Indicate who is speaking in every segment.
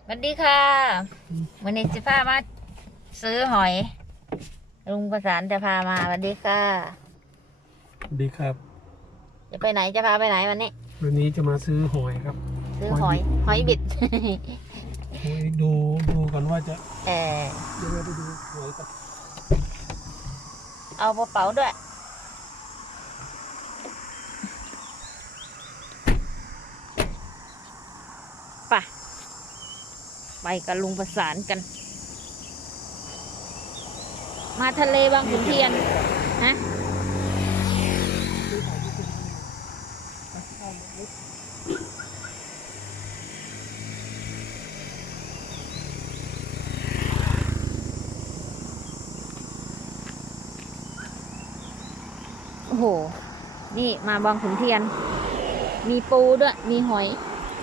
Speaker 1: สวัสดีค่ะวันนี้จะพามาซื้อหอยลุงประสานจะพามาสวัสดีค่ะ
Speaker 2: ดีครับ
Speaker 1: จะไปไหนจะพาไปไหนวันนี้
Speaker 2: จะมาซื้อหอยครับ
Speaker 1: ซื้อหอยบิด
Speaker 2: หอยดูก่อนว่าจะ
Speaker 1: เออ
Speaker 2: เดี๋ยวไปดูหอยกัน
Speaker 1: เอากระเป๋าด้วยไปกับลุงประสานกันมาทะเลบางขุนเทียนฮะโอ้โหนี่มาบางขุนเทียนมีปูด้วยมีหอย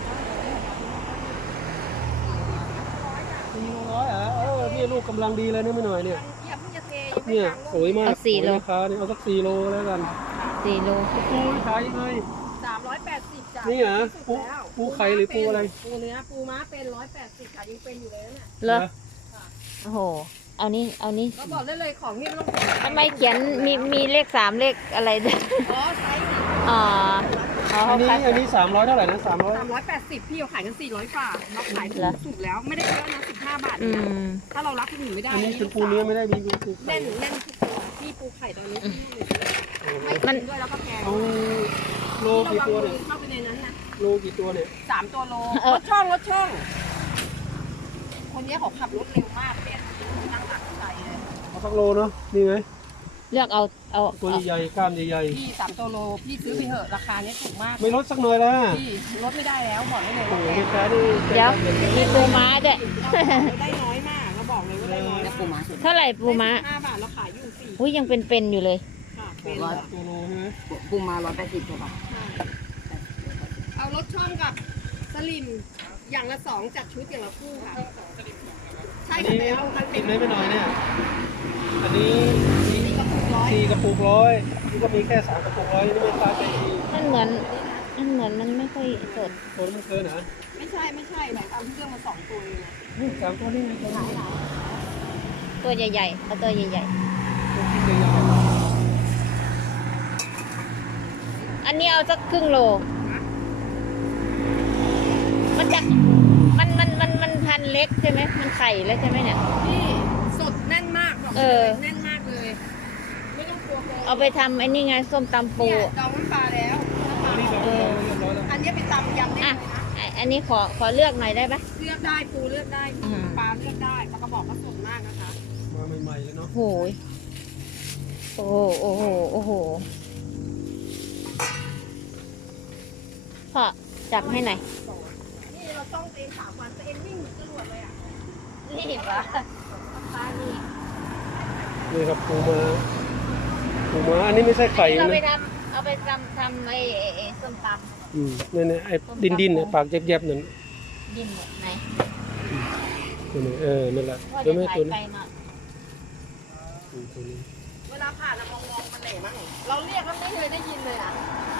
Speaker 2: 400นี่ลูกกำลังดีเลยเนี่ยไม่หน่อยเนี่ยเนี่ยสวยมาก
Speaker 1: 4 โล
Speaker 2: ค้าเนี่ยเอาสัก4 โลแล้วกัน
Speaker 1: 4 โล
Speaker 2: ปูขายยังไง
Speaker 3: 380จ้ะ
Speaker 2: นี่เหรอปูไข่หรือปูอะไร
Speaker 3: ปูเนื้อปูม้าเป็น180ค่ะยังเป็นอยู่เลยน่ะ
Speaker 1: เหรอโอ้โหเอานี้
Speaker 3: ก็บอกได้เลยของที่ไม่ต้อง
Speaker 1: ทำไมเขียนมีเลข3เลขอะไรด้วย
Speaker 3: อ๋อไซส์
Speaker 1: อ๋อ
Speaker 2: อันนี้300เท่าไหร่นะ
Speaker 3: 380พี่เอาขายกัน400กว่าเราขายถูกสุดแล้วไม่ได้เยอะนะ15 บาทนะถ้าเรารับคนอื่นไม่ได้
Speaker 2: อันนี้เป็นปูเนื้อไม่ได้มีปูไข่
Speaker 3: แน่นพี่ปูไข่ตอนนี้ไม่กินด้วยแล้วก็แพง
Speaker 2: เอาโลกี่ตัวเนี่ย
Speaker 3: เข้าไปในนั้นนะ
Speaker 2: โลกี่ตัวเนี่ย
Speaker 3: 3 ตัวโลรถช่องคนนี้เขาขับรถเร็วมากเนี่ยนั่งหลังใจเลย
Speaker 2: เอาสักโลเนาะนี่ไง
Speaker 1: เลือกเอา
Speaker 2: ตัวใหญ่ๆก้านใหญ่
Speaker 3: ๆพี่3 ตัวโลพี่ซื้อไปเถอะราคานี้ถูกมาก
Speaker 2: ไม่ลดสักหน่อยละ
Speaker 3: พี่ลดไม่ได้แล้วบอกได้เลย
Speaker 2: โอ้
Speaker 3: ว่า
Speaker 2: โหแค่นี้
Speaker 1: เดี๋ยวมีปูม้าด้วย
Speaker 3: ได้น้อยมากเราบอกเลยว่าได้น้อยแล้วปูม้า
Speaker 1: เท่าไหร่ปูม้า
Speaker 3: 5 บาทเราขายอยู่4
Speaker 1: อุ้ยยังเป็นอยู่เลย
Speaker 3: ค่ะเป็น
Speaker 2: ตัวโลใช่ไหม
Speaker 3: ปูม้า180ตัวเอารถช่องกับสลิมอย่างละ2จัดชุดอย่างละคู่ค่ะใช่ค่ะแล้วมันเป็น
Speaker 2: ไม่หน่อยเนี่ยอันนี้
Speaker 3: 4 กระปุก
Speaker 2: 100นี่ก็มีแค่3 กระปุก100นี่ไม่ตายไป
Speaker 1: มันเหมือนมันไม่ค่อยสด
Speaker 2: คนมันเกินเหรอ
Speaker 3: ไม่ใช่ไหนเอาเรื่องมา2 ตัวเลย
Speaker 2: 3 ตัวนี่ไง
Speaker 1: ตัวใหญ่ๆเอาตัวใหญ่ๆอันนี้เอาสักครึ่งโลมันพันเล็กใช่ไหมมันไข่แล้วใช่ไหมเนี่ย
Speaker 3: พี่สดแน่นมากแน่นมากเลยไม่ต้องกลัว
Speaker 1: เอาไปทำไอ้นี่ไงส้มตำปู
Speaker 3: ดองน้ำปลาแล้วอันนี้ไปตำยำได้เลยนะ
Speaker 1: อันนี้ขอเลือกหน่อยได้ปะ
Speaker 3: เลือกได้ปูเลือกได้ปลาเลือกได้ปลากระบอกก็สดมากนะคะ
Speaker 2: มาใหม่ๆเลยเนาะ
Speaker 1: โอ้โหพ่อจับให้หน่อย
Speaker 3: นี่เราต้องเอง3 วันตัวเองวิ่งเหมือนจรวดเลยอ่ะ
Speaker 1: รีบวะปลา
Speaker 2: นี่ครับปูม้าอันนี้ไม่ใช่ไข่นะ
Speaker 1: เอาไปทำไอ้ส้มตำ
Speaker 2: เนี่ยไอ้ดินเนี่ยปากแยบๆนั่น
Speaker 1: ดินไหน
Speaker 2: นั่นแหละ
Speaker 1: เดี๋ยวไม่ตัวนี้
Speaker 3: เวลาผ่านเรามองมันเหน่มั้งเราเรียกแล้วไม่เคยได้ยินเลยอ่ะ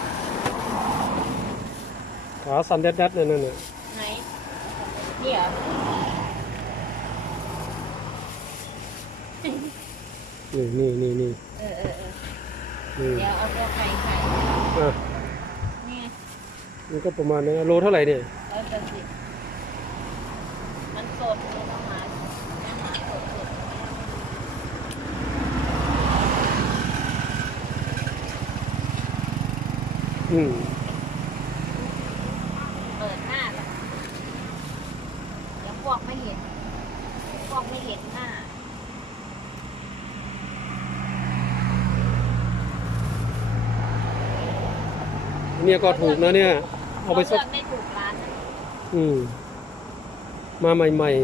Speaker 2: ขาสันแดดๆนั่นน่ะ
Speaker 1: ไหนนี่เหรอ
Speaker 2: นี่
Speaker 1: เดี๋ยวเอาตัวไข่
Speaker 2: นี่ก็ประมาณนี้โลเท่าไหร่เนี่ย
Speaker 1: 180มันสดเลยน้องหมาเปิดหน้าแบบเดี๋ยวพวกไม่เห็นหน้า
Speaker 2: เนี่ยก็ถูกนะเนี่ยเอาไปสัก
Speaker 1: ไม่ถูกร้าน
Speaker 2: มาใหม่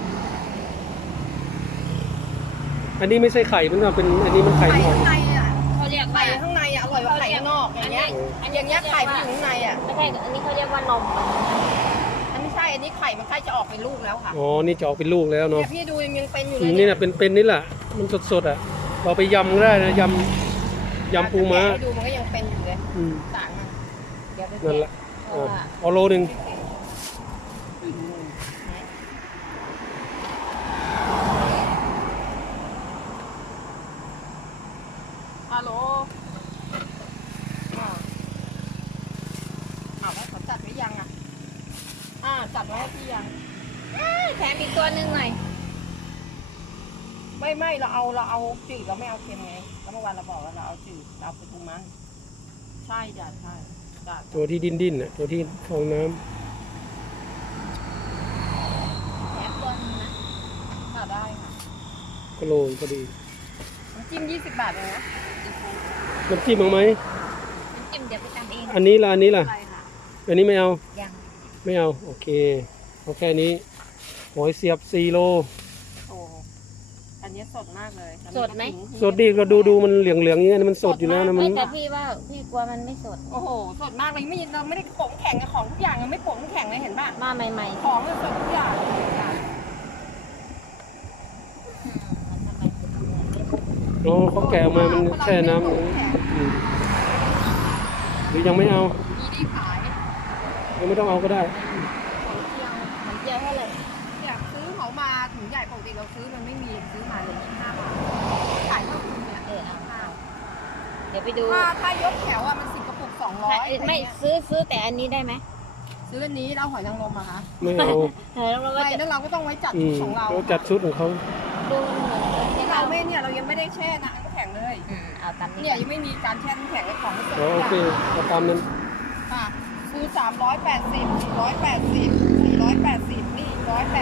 Speaker 2: ๆอันนี้ไม่ใช่ไข่มันเป็นอันนี้มันไข่
Speaker 3: ข้างในอ่ะ
Speaker 1: เขาเรียก
Speaker 3: ไข่ข้างในอ่ะอร่อยกว่าไข่ข้างนอกอย่างเงี้ยไข่มันอยู่ข้างในอ่ะ
Speaker 1: ไม่ใช่อันนี้เขาเรียกว่านม
Speaker 3: อันนี้ใช่อันนี้ไข่มันใกล้จะออกเป็นลูกแล้วค่ะ
Speaker 2: อ๋อนี่จะออกเป็นลูกแล้วเนาะ
Speaker 3: พี่ดูยังเป็นอยู่เลย
Speaker 2: นี่น่ะเป็นนี่แหละมันสดๆอ่ะเราไปยำได้นะยำปูม้า
Speaker 3: ดูมันก็ยังเป็นอยู่เลยต่าง
Speaker 2: นั่นแหละเอาโลนึง
Speaker 3: จัดไว้ให้พี่ยัง
Speaker 1: แถมอีกตัวหนึงหน่อย
Speaker 3: ไม่เราเอาจืดเราไม่เอาเค็มไงแล้วเมื่อวานเราบอกว่าเราเอาจืดเราเอาปลาทูมันใช่จ้ะใช่จ้ะ
Speaker 2: ตัวที่ดิ้นน่ะตัวที่ฟองน้
Speaker 1: แถมตัวหนึงนะ
Speaker 3: ค่ะได้ค่ะ
Speaker 2: ำก็โลพอดี
Speaker 3: น้ำจิ้ม20 บาทเองนะ
Speaker 2: น้ำจิ้มเอาไหม
Speaker 1: น้ำจิ้มเดี๋ยวไปทำเอง
Speaker 2: อันนี้ล่ะอันนี้ล่ะ
Speaker 3: อะไรค่ะ
Speaker 2: อันนี้ไม่เอา
Speaker 1: ยัง
Speaker 2: ไม่เอาโอเคเอาแค่นี้หอยเสียบ4 โล
Speaker 3: โอ้อันนี้สดมากเลย
Speaker 1: สดไหม
Speaker 2: สดดีก็ดูมันเหลืองอย่างเงี้ยมันสดอยู่นะมั
Speaker 1: ไม่
Speaker 2: น
Speaker 1: แต่พี่ว่าพี่กลัวมันไม่สด
Speaker 3: โอ้โหสดมากเลยเราไม่ได้โป่งแข็งกับของทุกอย่างเราไม่โป่งแข็งเลยเห็นป่ะ
Speaker 1: มาใหม่ๆ
Speaker 3: ของมันสดทุกอย่างเลยจ้ะ
Speaker 1: มันทำไมถึงทำอย่างนี้
Speaker 2: อ๋อเขาแกะออกมามันแช่น้ำอืมหรือยังไม่เอา
Speaker 3: มีดีขาย
Speaker 2: ยังไม่ต้องเอาก็ได้
Speaker 3: ของเจียว
Speaker 1: มันเจียวเท่าไหร่
Speaker 3: อยากซื้อเขามาถุงใหญ่ปกติเราซื้อมันไม่มีซื้อมาเลย25 บาทขายเท่าคุณเนี่ย
Speaker 1: เอาเดี๋ยวไปดู
Speaker 3: ถ้ายกแถวอ่ะมัน10 กระปุก200
Speaker 1: ไม่ซื้อแต่อันนี้ได้ไหม
Speaker 3: ซื้ออันนี้แล้วหอยนางรมอะคะ
Speaker 2: ไม่เอา
Speaker 1: แล้วเราก็
Speaker 3: ไม่
Speaker 1: จะ
Speaker 3: นั่นเราก็ต้องไว้จัด
Speaker 2: อื
Speaker 3: ชุด
Speaker 2: ม
Speaker 3: ของเรา
Speaker 2: เขาจัดชุดของเขา
Speaker 1: ดูมันเหมือน
Speaker 3: ที่
Speaker 1: ที่
Speaker 3: เรา
Speaker 1: เรา
Speaker 3: ไม่เนี่ยเรายังไม่ได้แช่น้ำแข็งเลย
Speaker 1: เอาตามนี้
Speaker 3: เนี่ยยังไม่มีการแช่น้ำแข็งเลยของไม่สด
Speaker 2: อ๋อโอเคเอาตามนั้น
Speaker 3: ค่ะซื้อ380 480 480นี่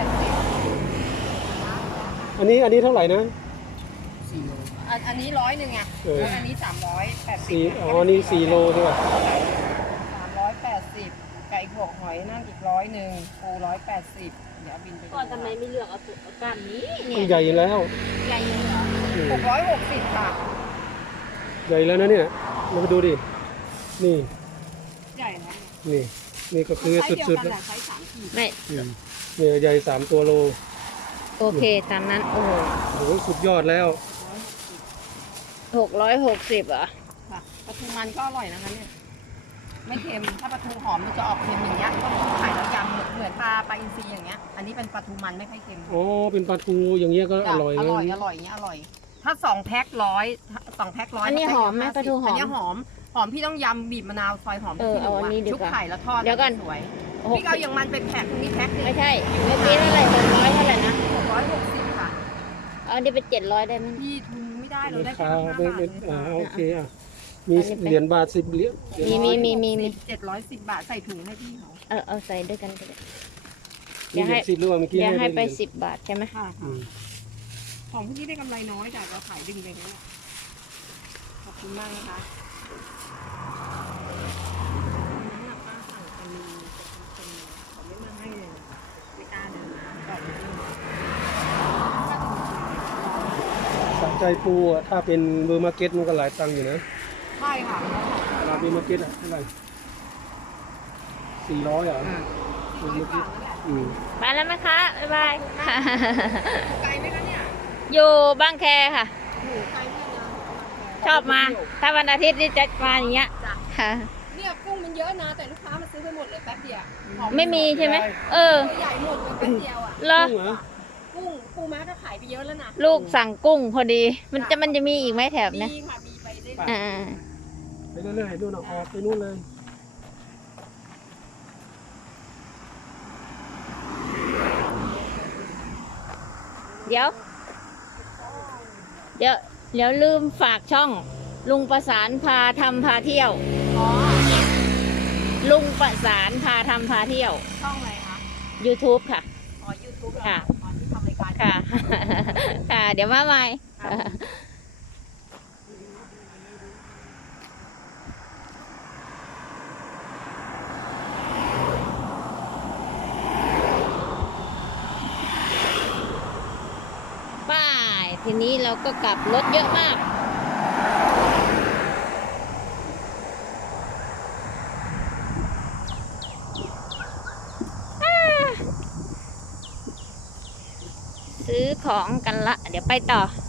Speaker 3: 180
Speaker 2: อันนี้เท่าไหร่นะ
Speaker 3: อันนี้100ไง
Speaker 2: เออ
Speaker 3: แล้วอันนี้380
Speaker 2: อ๋อนี่4 โลใช่ป่ะ
Speaker 3: 380ไก่บวกหอยนั่นอีก100ปู180เดี๋ยวบินไปดู
Speaker 1: ก็ทำไมไม่เลือกเอาตัวกล้ามนี้เนี่
Speaker 2: มัน
Speaker 1: ย
Speaker 2: ใหญ่แล้ว
Speaker 1: ใหญ่เลยเหรอ
Speaker 2: อืม
Speaker 3: 660ค่ะ
Speaker 2: ใหญ่แล้วนะเนี่ยเราไปดูดินี่
Speaker 3: ใหญ่นะ
Speaker 2: นี่ก็คือ
Speaker 3: ไซส์เดียว
Speaker 2: สุด
Speaker 3: กัน
Speaker 2: ๆ
Speaker 3: แห
Speaker 2: แล้ว
Speaker 3: ละไซส์3 ขีด
Speaker 1: ไม่
Speaker 2: อืมเนี่ยใหญ่3 ตัวโล
Speaker 1: โอเคตามนั้นโอ้โห
Speaker 2: โอ้โหสุดยอดแล้ว
Speaker 1: 660เหรอ
Speaker 3: ค่ะปลาทูมันก็อร่อยนะคะเนี่ยไม่เค็มถ้าปลาทูหอมมันจะออกเค็มอย่างเงี้ยก็ขายแล้วยำเหมือนปลาอินทรีอย่างเงี้ยอันนี้เป็นปลาทูมันไม่ค่อยเค็ม
Speaker 2: อ๋อเป็นปลาทูอย่างเงี้ยก็อร่อย
Speaker 3: อ
Speaker 2: นะ
Speaker 3: ร่อยอย่างเงี้ยอร่อย ถ้า2 แพ็ค100 2 แพ็ค100
Speaker 1: อันนี้หอมไหมปลาทูหอม
Speaker 3: อันนี้หอมพี่ต้องยำบีบมะนาวซอยหอมที่หนู
Speaker 1: เอาอันนี้ดี
Speaker 3: ชุบ
Speaker 1: กว่า
Speaker 3: ไข่แล้วทอด
Speaker 1: เดี๋ยวก่อน
Speaker 3: สวย
Speaker 1: หก
Speaker 3: พี่เอาอย่างมันเป็นแพ็คนี่แพ็คหนึง
Speaker 1: ไม่ใช่เมื่อกี้เท่าไหร่600เท่าไหร่นะ
Speaker 3: 660ค่ะ
Speaker 1: เอาอันนี้เป็น700ได้ไหม
Speaker 3: พี่ทุนไม่ได้เลยได้
Speaker 2: รา
Speaker 3: แค่
Speaker 2: คา
Speaker 3: 5 บาท
Speaker 2: ไม่
Speaker 3: เลย
Speaker 2: โอเคอ่ะมีเหรียญบาท10 เหรียญ
Speaker 1: มี
Speaker 3: 710 บาทใส่ถุงให้พี่เขา
Speaker 1: เอาใส่ด้วยกันก็ได้
Speaker 2: มีเหรียญ10หรือว่าเมื่อกี้
Speaker 1: เดี๋ยวให้ไป
Speaker 2: เหรียญ
Speaker 1: 10 บาทใช่ไหม
Speaker 3: ค่ะ
Speaker 2: อืม
Speaker 3: ของพวกนี้ได้กำไรน้อยแต่เราขายดึงไปงั้นแหละขอบคุณมากนะคะน้ำหนักป้าสั่งจะมีเป็นเขาไม่มาให้เลยไม่กล้าเดินมาแบบนี้
Speaker 2: สะใจปูอ่ะถ้าเป็นเบอร์มาร์เก็ตมันก็หลายตังค์อยู่นะ
Speaker 3: ใช่ค่ะ
Speaker 2: เวลาเบอร์มาร์เก็ตอ่ะเท่าไหร่400อ่ะเบอร์มาร์เก็ตอืม
Speaker 1: ไปแล้วนะคะ บ๊ายบาย
Speaker 3: ไกลไหมคะเนี่ย
Speaker 1: อยู่บางแคค่ะ
Speaker 3: หนูไกลแค่นะ
Speaker 1: ชอบมา ถ้าวันอาทิตย์นี่จะมาอย่างเงี้ย
Speaker 3: จ้ะ
Speaker 1: ค่ะ
Speaker 3: เนี่ยกุ้งมันเยอะนะแต่ลูกค้ามาซื้อไปหมดเลยแป๊บเดียว
Speaker 1: ไม่มีใช่ไหม เออ
Speaker 3: ตัวใหญ่หมดเลยแป๊บเดียวอ่ะ
Speaker 1: เหรอ
Speaker 2: กุ้งเหรอ
Speaker 3: กุ้งปูม้าก็ขายไปเยอะแล้วนะ
Speaker 1: ลูกสั่งกุ้งพอดี มันจะมีอีกไหมแถบเนี้ย
Speaker 3: มีค่ะมีไปเรื่อย
Speaker 1: อ่า
Speaker 2: ไปเรื่อยๆดูหน่อยออกไปนู่นเลย
Speaker 1: เดี๋ยวลืมฝากช่อง ลุงประสานพาทำพาเที่ยว
Speaker 3: ๆอ๋อ
Speaker 1: ลุงประสานพาทำพาเที่ยว
Speaker 3: ช่องอะไรคะ
Speaker 1: YouTube ค่ะ
Speaker 3: อ๋อ YouTube เหรอ
Speaker 1: ค่ะ
Speaker 3: อ๋อที่ทำรายการ
Speaker 1: ค่ะ ค่ะ เดี๋ยวมาใหม่ ป้ายทีนี้เราก็กลับรถเยอะมาก ซื้อของกันละ เดี๋ยวไปต่อ